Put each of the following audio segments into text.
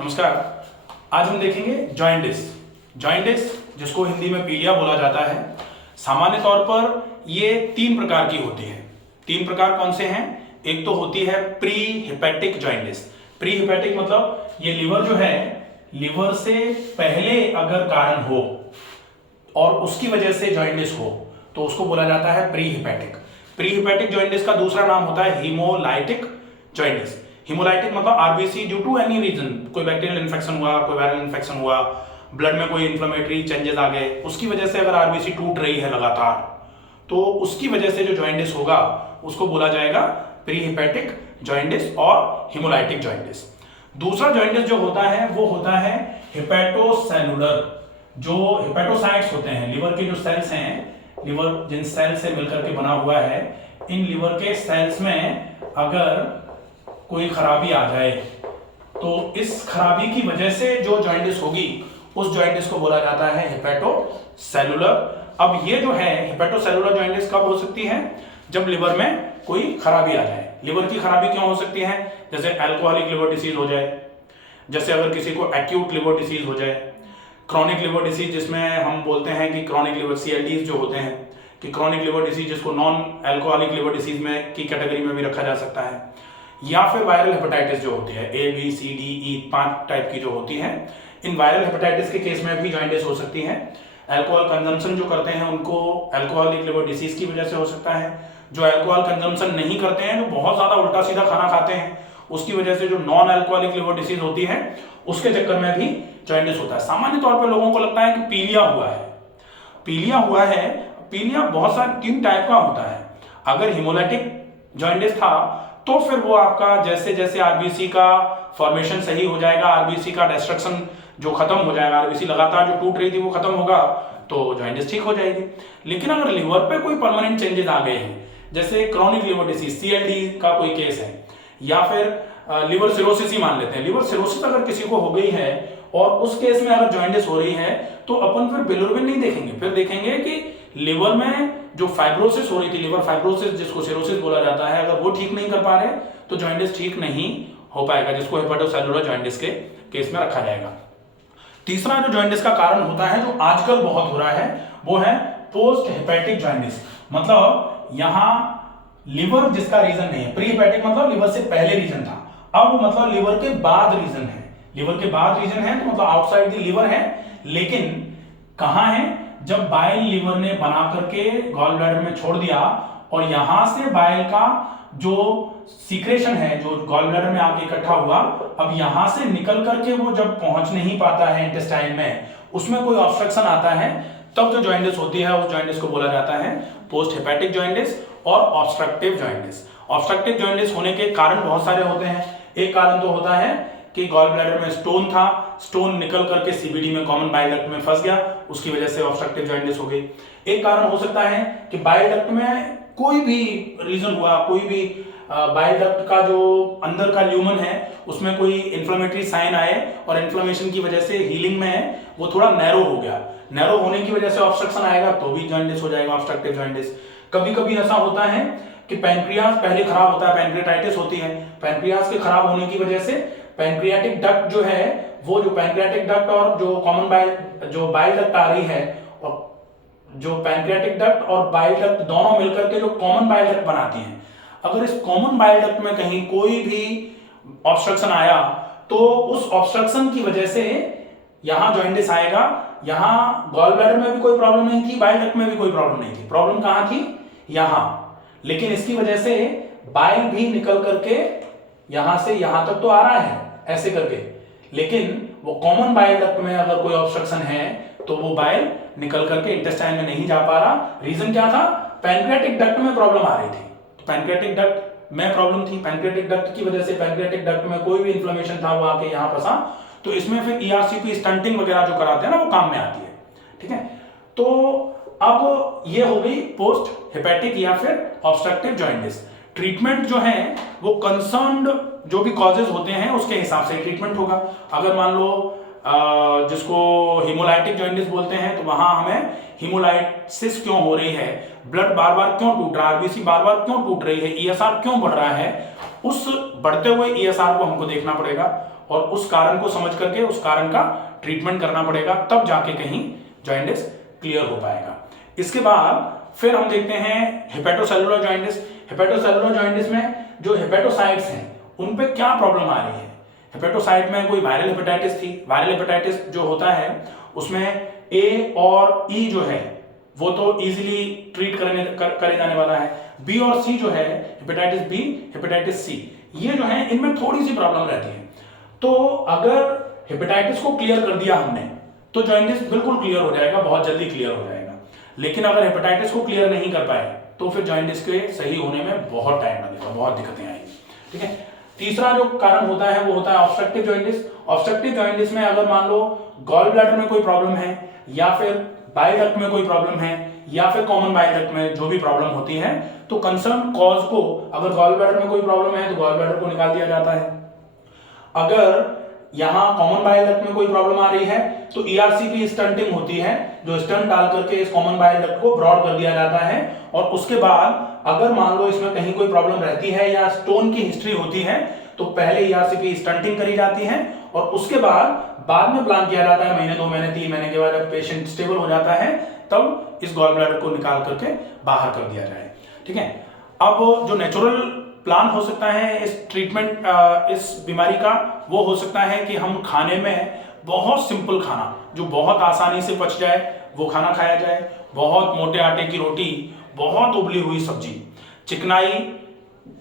नमस्कार। आज हम देखेंगे जॉइंटिस। जॉइंटिस जिसको हिंदी में पीलिया बोला जाता है। सामान्य तौर पर ये 3 प्रकार की होती है। 3 प्रकार कौन से हैं? एक तो होती है pre hepatic jaundice. Pre hepatic मतलब ये लिवर जो है, लिवर से पहले अगर कारण हो और उसकी वजह से जॉइंटिस हो तो उसको बोला जाता है pre hepatic. Pre hepatic jaundice का दूसरा नाम होता है हीमोलाइटिक जॉइंटिस। हीमोलाइटिक मतलब RBC due to any reason, कोई बैक्टीरियल इन्फेक्शन हुआ, कोई वायरल इन्फेक्शन हुआ, ब्लड में कोई इन्फ्लेमेटरी चेंजेस आ गए, उसकी वजह से अगर आरबीसी टूट रही है लगातार तो उसकी वजह से जो जॉइंटिस होगा उसको बोला जाएगा प्री हिपैटिक जॉइंटिस और हीमोलाइटिक जॉइंटिस। दूसरा जॉइंटिस जो होता है वो होता है हिपैटोसेलुलर। जो हिपैटोसाइट्स होते हैं, लिवर के जो सेल्स हैं, लिवर जिन सेल से मिलकर के बना हुआ है, इन लिवर के सेल्स में अगर कोई खराबी आ जाए तो इस खराबी की वजह से जो जॉइंटिस होगी उस जॉइंटिस को बोला जाता है हिपैटोसेलुलर। अब ये जो है हिपैटोसेलुलर जॉइंटिस कब हो सकती है? जब लिवर में कोई खराबी आ जाए। लिवर की खराबी क्यों हो सकती है? जैसे अल्कोहलिक लिवर डिसीज हो जाए, जैसे अगर किसी को एक्यूट लिवर डिसीज हो जाए, क्रॉनिक लिवर डिसीज जिसमें हम बोलते हैं कि क्रॉनिक लिवर CLDs जो होते हैं कि क्रॉनिक लिवर डिसीज, जिसको नॉन अल्कोहलिक लिवर डिसीज में की कैटेगरी में भी रखा जा सकता है, या फिर वायरल हेपेटाइटिस जो होती है ABCDE 5 टाइप की जो होती है। इन वायरल हेपेटाइटिस के केस में भी जॉइंटिस हो सकती है। अल्कोहल कंजम्पशन जो करते हैं उनको अल्कोहलिक लिवर डिसीज की वजह से हो सकता है। जो अल्कोहल कंजम्पशन नहीं करते हैं, जो बहुत ज्यादा उल्टा सीधा खाना खाते हैं, उसकी वजह से जो नॉन अल्कोहलिक लिवर डिसीज होती है उसके चक्कर में भी जॉइंटिस होता है। सामान्य तौर पर लोगों को लगता है कि पीलिया हुआ है। पीलिया हुआ है। पीलिया बहुत सारे 3 टाइप का होता है। अगर हीमोलाइटिक जॉइंटिस था तो फिर वो आपका जैसे जैसे आरबीसी का फॉर्मेशन सही हो जाएगा, आरबीसी का डिस्ट्रक्शन जो खत्म हो जाएगा, आरबीसी लगातार जो टूट रही थी वो खत्म होगा तो जॉइंटिस ठीक हो जाएगी। लेकिन अगर लिवर पे कोई परमानेंट चेंजेस आ गए हैं, जैसे क्रॉनिक लिवर डिसीज CLD का कोई केस है, या फिर लिवर सिरोसिस ही मान लेते हैं, लिवर सिरोसिस अगर किसी को हो गई है और उस केस में अगर जॉइंटिस हो रही है तो अपन फिर बिलिरुबिन नहीं देखेंगे, फिर देखेंगे कि लिवर में जो फाइब्रोसिस हो रही थी, लिवर फाइब्रोसिस जिसको सिरोसिस बोला जाता है, अगर वो ठीक नहीं कर पा रहे तो जॉइंटिस ठीक नहीं हो पाएगा, जिसको हेपेटोसेलुलर जॉइंटिस के केस में रखा जाएगा। तीसरा जो जॉइंटिस का कारण होता है, जो आजकल बहुत हो रहा है, वो है पोस्ट हेपेटिक जॉइंटिस। मतलब यहां लिवर जिसका रीजन नहीं है, प्री हेपेटिक मतलब लिवर से पहले रीजन था, अब मतलब लिवर के बाद रीजन है। लिवर के बाद रीजन है तो मतलब आउटसाइड द लिवर है, लेकिन कहां है? जब बाइल लिवर ने बना करके गॉल ब्लैडर में छोड़ दिया और यहां से बाइल का जो सीक्रेशन है जो गॉल ब्लैडर में आके इकट्ठा हुआ, अब यहां से निकल करके वो जब पहुंच नहीं पाता है इंटेस्टाइन में, उसमें कोई ऑब्स्ट्रक्शन आता है, तब जो जॉइंटिस होती है उस जॉइंटिस को बोला जाता है पोस्ट हेपेटिक जॉइंटिस और ऑब्स्ट्रक्टिव जॉइंटिस। ऑब्स्ट्रक्टिव जॉइंटिस होने के कारण बहुत सारे होते हैं। एक कारण तो होता है कि गॉल ब्लैडर में स्टोन था, स्टोन निकल करके CBD में कॉमन बाइल डक्ट में फंस गया, उसकी वजह से ऑब्स्ट्रक्टिव जॉइंटिस हो गई। एक कारण हो सकता है कि बाइल डक्ट में कोई भी रीजन हुआ, कोई भी बाइल डक्ट का जो अंदर का ल्यूमन है उसमें कोई इन्फ्लेमेटरी साइन आए और इन्फ्लेमेशन की वजह से हीलिंग में वो थोड़ा नैरो हो गया। नैरो होने की वजह से ऑब्स्ट्रक्शन आएगा तो भी जॉइंटिस हो जाएगा, ऑब्स्ट्रक्टिव जॉइंटिस। कभी कभी ऐसा होता है कि पैंक्रियाज पहले खराब होता है, पैंक्रियाटाइटिस होती है, पैंक्रियाज के खराब होने की वजह से पैंक्रियाटिक डक्ट जो है, वो जो पैंक्रियाटिक डक्ट और जो कॉमन बाइल जो बाइल डक्ट आ रही है, और जो पैंक्रियाटिक डक्ट और बाइल डक्ट दोनों मिलकर के जो कॉमन बाइल डक्ट बनाती हैं, अगर इस कॉमन बाइल डक्ट में कहीं कोई भी ऑब्स्ट्रक्शन आया तो उस ऑब्स्ट्रक्शन की वजह से यहां जॉइंटिस आएगा। यहां गॉल ब्लैडर में भी कोई प्रॉब्लम नहीं थी, बाइल डक्ट में भी कोई प्रॉब्लम नहीं थी, प्रॉब्लम कहां थी? यहां। लेकिन इसकी वजह से बाइल भी निकल करके यहां से यहां तक तो आ रहा है ऐसे करके, लेकिन वो कॉमन बाइल डक्ट में अगर कोई ऑब्स्ट्रक्शन है तो वो बाइल निकल करके इंटेस्टाइन में नहीं जा पा रहा। रीजन क्या था? पैंक्रियाटिक डक्ट में प्रॉब्लम आ रही थी, पैंक्रियाटिक डक्ट में प्रॉब्लम थी, पैंक्रियाटिक डक्ट की वजह से पैंक्रियाटिक डक्ट में कोई भी इन्फ्लेमेशन था वो आके यहां फंसा, तो इसमें फिर ERCP स्टंटिंग वगैरह जो कराते हैं ना वो काम में आती है। ठीक है, तो अब ये हो गई पोस्ट हेपेटिक या फिर ऑब्स्ट्रक्टिव जॉइंटिस। ट्रीटमेंट जो है वो कंसर्न्ड जो भी कॉजेज होते हैं उसके हिसाब से ट्रीटमेंट होगा। अगर मान लो जिसको हीमोलाइटिक जॉइंटिस बोलते हैं तो वहां हमें हीमोलाइसिस क्यों हो रही है, ब्लड बार बार क्यों टूट रहा है, आरबीसी बार बार क्यों टूट रही है, ESR क्यों बढ़ रहा है, उस बढ़ते हुए ESR को हमको देखना पड़ेगा और उस कारण को समझ करके उस कारण का ट्रीटमेंट करना पड़ेगा, तब जाके कहीं जॉइंटिस क्लियर हो पाएगा। इसके बाद फिर हम देखते हैं हेपेटोसेलुलर जॉइंटिस। हेपेटोसेलुलर जॉइंटिस में जो हेपेटोसाइट्स हैं उन पे क्या प्रॉब्लम आ रही है। हेपेटोसाइट में कोई वायरल हेपेटाइटिस थी, वायरल हेपेटाइटिस जो होता है उसमें ए और ई जो है वो तो इजीली ट्रीट करे जाने वाला है, बी और सी जो है हेपेटाइटिस बी, हेपेटाइटिस सी, ये जो है इनमें थोड़ी सी प्रॉब्लम रहती है। तो अगर हेपेटाइटिस को क्लियर कर दिया हमने तो जॉइंटिस बिल्कुल क्लियर हो जाएगा, बहुत जल्दी क्लियर हो जाएगा। लेकिन अगर हेपेटाइटिस को क्लियर नहीं कर पाए तो फिर जॉइंटिस के सही होने में बहुत टाइम लगेगा, बहुत दिक्कतें आएंगी। ठीक है। तीसरा जो कारण होता है वो होता है ऑब्स्ट्रक्टिव जॉइंटिस। ऑब्स्ट्रक्टिव जॉइंटिस में अगर मान लो गॉल ब्लैडर में कोई प्रॉब्लम है या फिर बाइल डक्ट में कोई प्रॉब्लम है या फिर कॉमन बाइल डक्ट में जो भी प्रॉब्लम होती है, तो कंसर्न कॉज को, अगर गॉल ब्लैडर में कोई प्रॉब्लम है तो गॉल ब्लैडर को निकाल दिया जाता है। अगर यहां कॉमन बाइल डक्ट में कोई प्रॉब्लम आ रही है तो ईआरसीपी स्टंटिंग होती है, जो स्टंट डाल करके इस कॉमन बाइल डक्ट को ब्रॉड कर दिया जाता है। और उसके बाद अगर मान लो इसमें कहीं कोई प्रॉब्लम रहती है या स्टोन की हिस्ट्री होती है तो पहले ईआरसीपी स्टंटिंग करी जाती है और उसके बाद में प्लान किया जाता है, महीने 2 महीने 3 महीने के बाद जब पेशेंट स्टेबल हो जाता है तब इस गॉल ब्लैडर को निकाल करके बाहर कर दिया जाए। ठीक है। अब जो नेचुरल प्लान हो सकता है इस ट्रीटमेंट, इस बीमारी का, वो हो सकता है कि हम खाने में बहुत सिंपल खाना जो बहुत आसानी से पच जाए वो खाना खाया जाए। बहुत मोटे आटे की रोटी, बहुत उबली हुई सब्जी, चिकनाई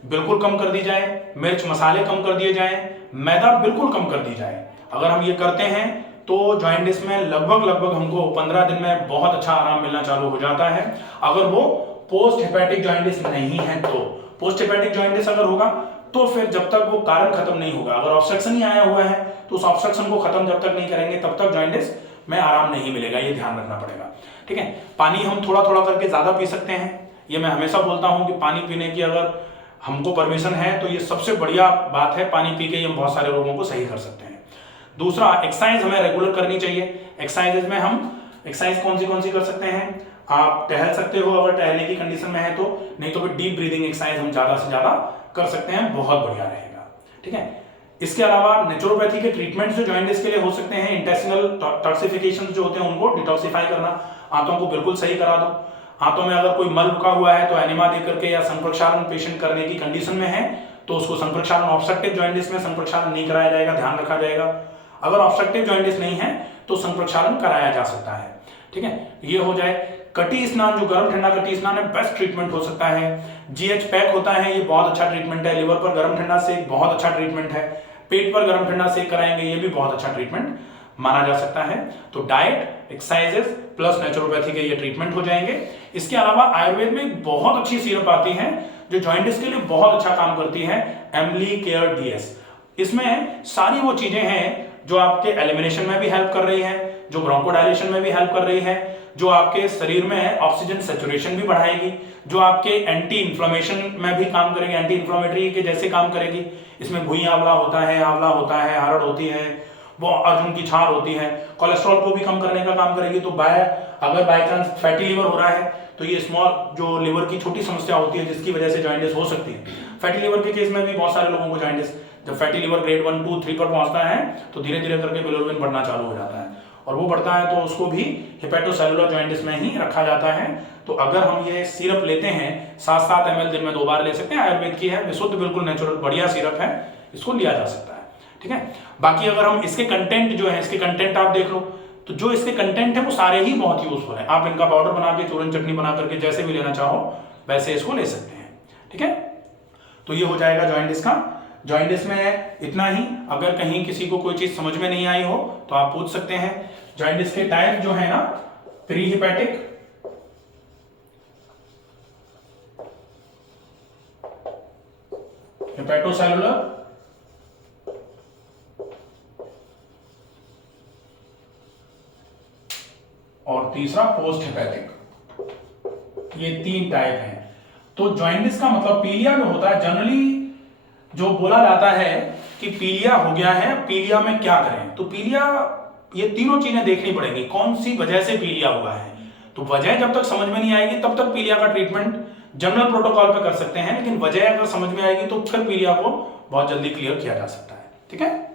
बिल्कुल कम कर दी जाए, मिर्च मसाले कम कर दिए जाए, मैदा बिल्कुल कम कर दी जाए। अगर हम ये करते हैं तो जॉइंटिस में लगभग हमको 15 दिन में बहुत अच्छा आराम मिलना चालू हो जाता है। अगर वो पोस्ट हेपेटिक जॉइंटिस नहीं है तो, पोस्ट हेपेटिक जॉइंटिस अगर होगा तो फिर जब तक वो कारण खत्म नहीं होगा, अगर ऑब्स्ट्रक्शन ही आया हुआ है तो उस ऑब्स्ट्रक्शन को खत्म जब तक नहीं करेंगे तब तक जॉइंटिस में आराम नहीं मिलेगा, ये ध्यान रखना पड़ेगा। ठीक है। पानी हम थोड़ा थोड़ा करके ज्यादा पी सकते हैं, ये मैं हमेशा बोलता हूं कि पानी पीने की अगर हमको परमिशन है तो ये सबसे बढ़िया बात है, पानी पी के हम बहुत सारे रोगों को सही कर सकते हैं। दूसरा, एक्सरसाइज हमें रेगुलर करनी चाहिए। एक्सरसाइजेज में हम एक्सरसाइज कौन सी कर सकते हैं, आप टहल सकते हो अगर टहलने की कंडीशन में है तो, नहीं तो फिर डीप ब्रीदिंग एक्सरसाइज हम ज्यादा से ज्यादा कर सकते हैं, बहुत बढ़िया रहेगा। ठीक है। इसके अलावा नेचुरोपैथी के ट्रीटमेंट्स जो जॉइंटिस के लिए हो सकते हैं, इंटेस्टिनल टॉक्सिफिकेशन जो होते हैं उनको डिटॉक्सिफाई करना, आंतों को बिल्कुल सही करा दो। आंतों में अगर कोई मल रुका हुआ है तो एनिमा दे करके या संप्रक्षालन पेशेंट करने की कंडीशन में है तो उसको संप्रक्षालन, ऑब्स्ट्रक्टिव जॉइंटिस में संप्रक्षालन नहीं कराया जाएगा, ध्यान रखा जाएगा। अगर ऑब्स्ट्रक्टिव जॉइंटिस नहीं है तो संप्रक्षालन कराया जा सकता है। ठीक है। ये हो जाए। कटी स्नान, जो गर्म ठंडा कटी स्नान है, बेस्ट ट्रीटमेंट हो सकता है। जीएच पैक होता है, ये बहुत अच्छा ट्रीटमेंट है। लिवर पर गर्म ठंडा सेक बहुत अच्छा ट्रीटमेंट है। पेट पर गर्म ठंडा सेक कराएंगे, ये भी बहुत अच्छा ट्रीटमेंट माना जा सकता है। तो डाइट, एक्सरसाइजेस प्लस नेचुरोपैथी के ये ट्रीटमेंट हो जाएंगे। इसके अलावा आयुर्वेद में एक बहुत अच्छी सिरप आती है जो जॉइंटिस के लिए बहुत अच्छा काम करती है, एमली केयर डीएस। इसमें सारी वो चीजें हैं जो आपके एलिमिनेशन में भी हेल्प कर रही है, जो ब्रोंकोडायलेशन में भी हेल्प कर रही है, जो आपके शरीर में ऑक्सीजन सैचुरेशन भी बढ़ाएगी, जो आपके एंटी इन्फ्लेमेशन में भी काम करेगी, एंटी इन्फ्लेमेटरी के जैसे काम करेगी। इसमें भुई आंवला होता है, हरड़ होती है, वो अर्जुन की छाल होती है, कोलेस्ट्रॉल को भी कम करने का काम करेगी। तो अगर बाय चांस फैटी लिवर हो रहा है तो ये स्मॉल जो लिवर की छोटी समस्या होती है जिसकी वजह से जॉइंटिस हो सकती है। फैटी लिवर के केस में भी बहुत सारे लोगों को जॉइंटिस, जब फैटी लिवर ग्रेड 1, 2, 3 पर पहुंचता है तो धीरे धीरे करके बिलिरुबिन बढ़ना चालू हो जाता है और वो बढ़ता है तो उसको भी हेपेटोसेलुलर जॉइंटिस में ही रखा जाता है। तो अगर हम ये सिरप लेते हैं 7-7 ml दिन में 2 बार ले सकते हैं, आयुर्वेद की है, विशुद्ध बिल्कुल नेचुरल बढ़िया सिरप है, इसको लिया जा सकता है। ठीक है। बाकी अगर हम इसके कंटेंट जो है, इसके कंटेंट आप देख लो तो जो इसके कंटेंट है वो सारे ही बहुत यूजफुल है। आप इनका पाउडर बना के, चूरन चटनी बना करके जैसे भी लेना चाहो वैसे इसको ले सकते हैं। ठीक है। तो ये हो जाएगा जॉइंटिस का। जॉइंटिस में इतना ही। अगर कहीं किसी को कोई चीज समझ में नहीं आई हो तो आप पूछ सकते हैं। जॉइंटिस के टाइप जो है ना, प्री हिपैटिक, हेपेटोसेलुलर और तीसरा पोस्ट हेपेटिक, ये 3 टाइप हैं। तो जॉइंटिस का मतलब पीलिया जो होता है, जनरली जो बोला जाता है कि पीलिया हो गया है, पीलिया में क्या करें। तो पीलिया, ये तीनों चीजें देखनी पड़ेगी, कौन सी वजह से पीलिया हुआ है। तो वजह जब तक समझ में नहीं आएगी तब तक पीलिया का ट्रीटमेंट जनरल प्रोटोकॉल पे कर सकते हैं, लेकिन वजह अगर समझ में आएगी तो फिर पीलिया को बहुत जल्दी क्लियर किया जा सकता है। ठीक है।